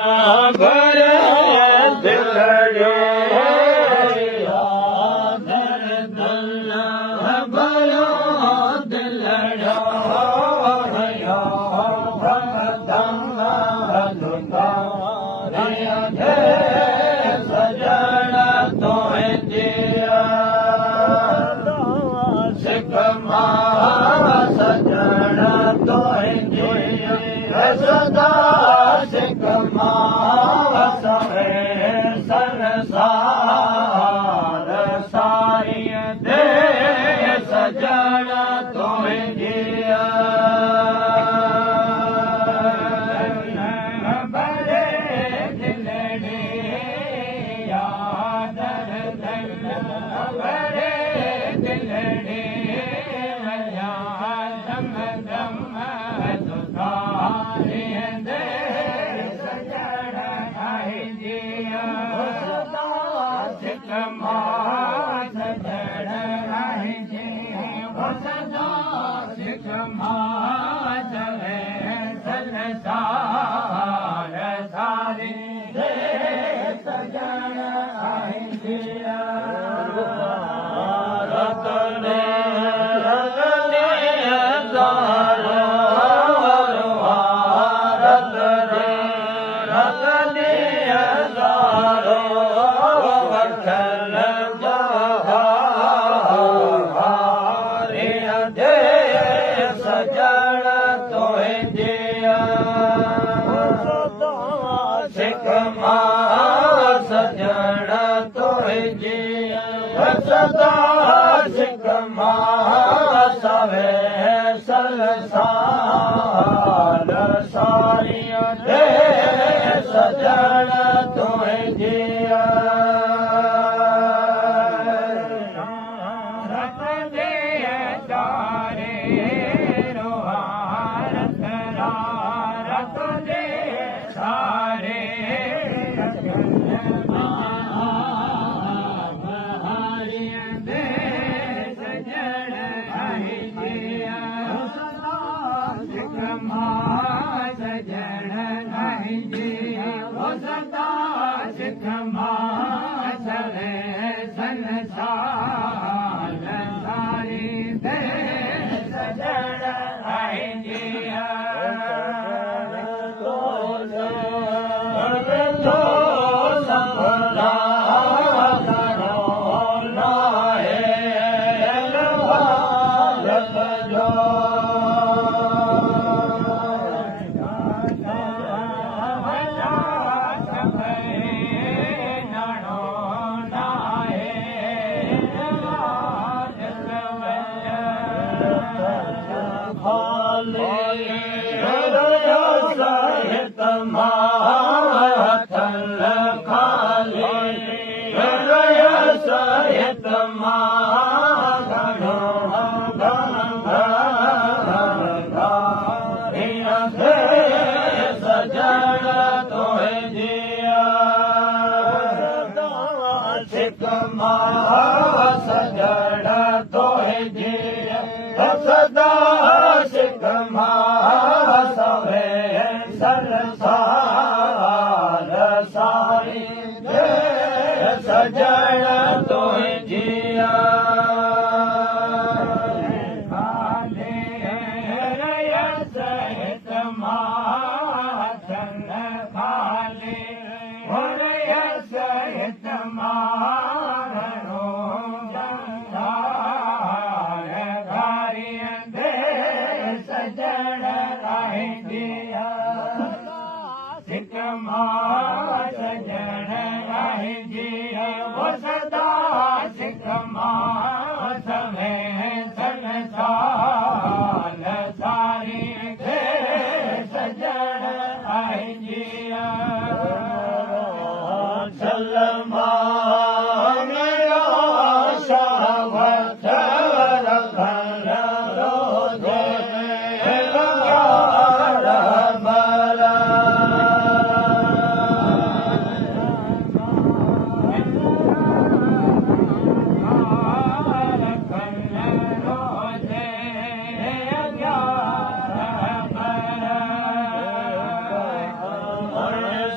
भर दिलड़ो भरो दिलड़ो सजण तो जिया सिख सजण तो जिया सदा सिख सवे संसार सारी दे सजण तो जिया भरे दिलड़े भरे दिलड़े दम दम दुधारे दे सजण जिया सिख सजण जिया सदा सिख सवे संसार सारी दे सजण जिया रतने रतने दारो रतने रतने दारो वखल बहारे दे सजण तो जिया सिख सजण तो जिया सदा सिख सवे संसार सारी दे सजण तो जिया रतने तारे रोहारत रतने सारे सिख सवे संसार सारी दे सजण जिया तो संभला सजण तो जिया सिख सजण तो जिया सदा सिख सवे संसार सारी दे सजण तो जिया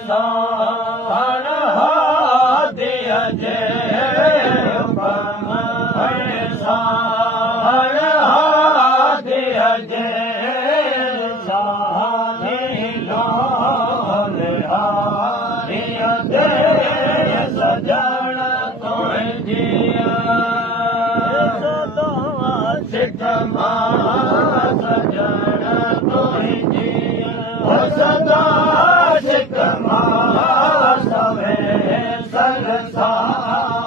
साण हादिय जे हुकम साण हादिय जे सानी लाल हादिय दे सजण तुंहिंजिया सिख मां सजण तुंहिंजिया सदा सिख मां सवे संसार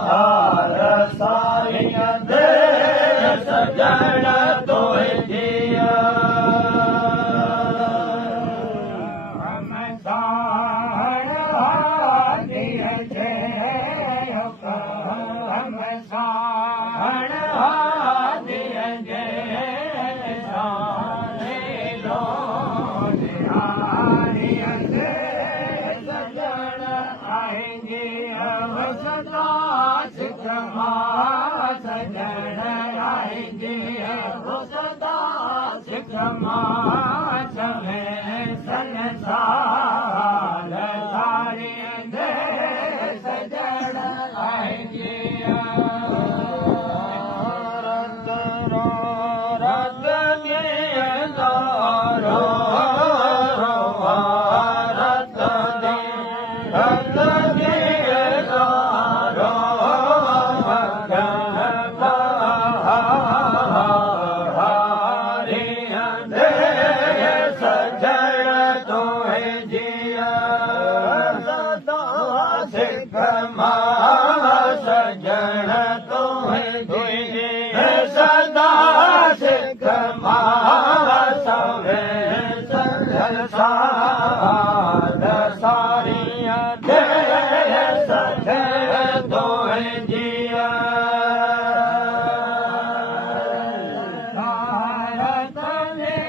साईं दे सजण तुंहिंजिया साण हादिय जे हुकम साण हादिय जे सानी लाल हादिय दे सजण आईंजिया सदा सिख मां सजण आईंजिया सदा सिख मां सवे संसार साईं दे सजण आईंजिया रत ॾींदा रो रत ॾींदा रो हारिय दे सजण तुंहिंजिया सदा सिख मां सजण तुंहिंजिया सदा सिख मां सवे संसार साईं दे सजण तुंहिंजिया भारत में